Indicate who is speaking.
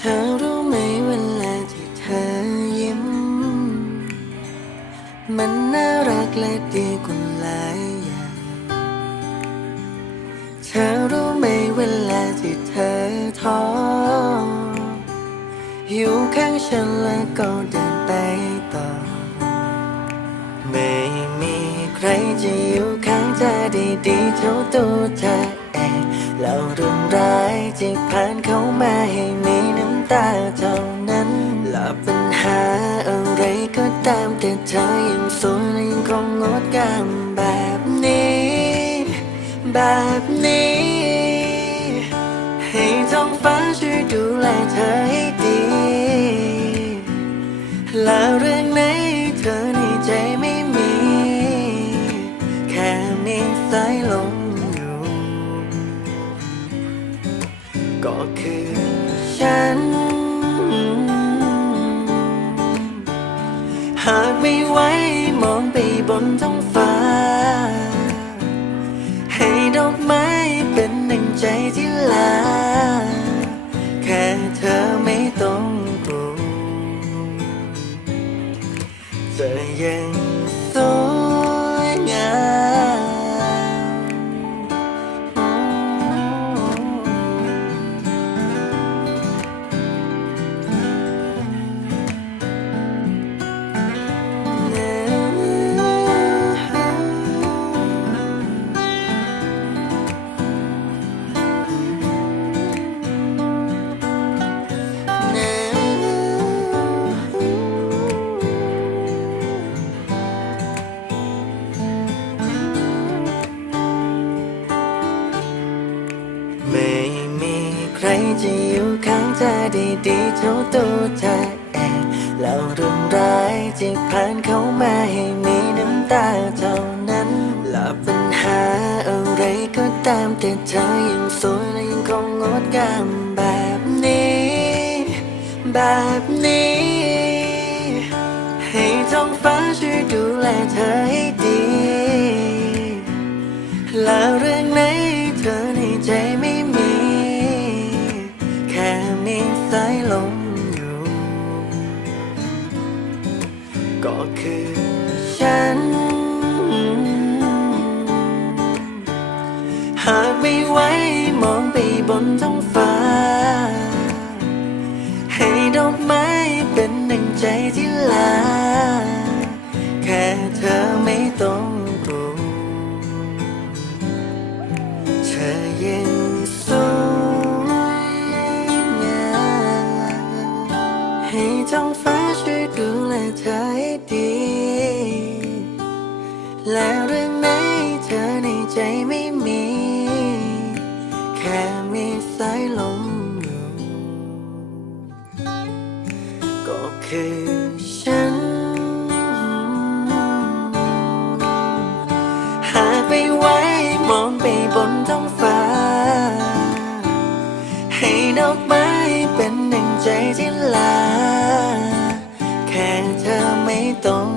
Speaker 1: ธอรู้ไหมเวลาที่เธอยิ้ม มันน่ารักและดีกว่าหลายอย่าง เธอรู้ไหมเวลาที่เธอท้ออยู่ข้างฉันแล้วก็เดินไปต่อ ไม่มีใครจะอยู่ข้างเธอดีๆเท่าตัวเธอเองแล้วเรื่องร้ายที่ผ่านเข้ามาให้มี เธอยังสวยและยังคงงดงามแบบนี้ แบบนี้ ให้ท้องฟ้าช่วยดูแลเธอให้ดี และเรื่องไหนเธอในใจไม่มี แค่มีสายลมอยู่ ก็คือฉัน หากไม่ไหวมองไปบนท้องฟ้า ดีๆเท่าตัวเธอเองแล้วเรื่องร้ายที่ผ่านเข้ามาให้มีน้ำตาเท่านั้นและปัญหาอะไรก็ตามแต่เธอยังสวยและยังคงงดงามแบบนี้ แบบนี้ ให้ท้องฟ้าช่วยดูแลเธอให้ดี และเรื่องไหนเธอในใจไม่ากไม่ไหวมองไปบนท้องฟ้า ให้ดอกไม้เป็นหนึ่งใจที่ลา แค่เธอไม่ต้องกลัวเธอยังสวยงามให้ท้องฟ้าช่วยดูแลเธอให้ดีและ ก็คือฉัน หากไปไหวมองไปบนท้องฟ้า ให้ดอกไม้เป็นหนึ่งใจที่ลา แค่เธอไม่ต้อง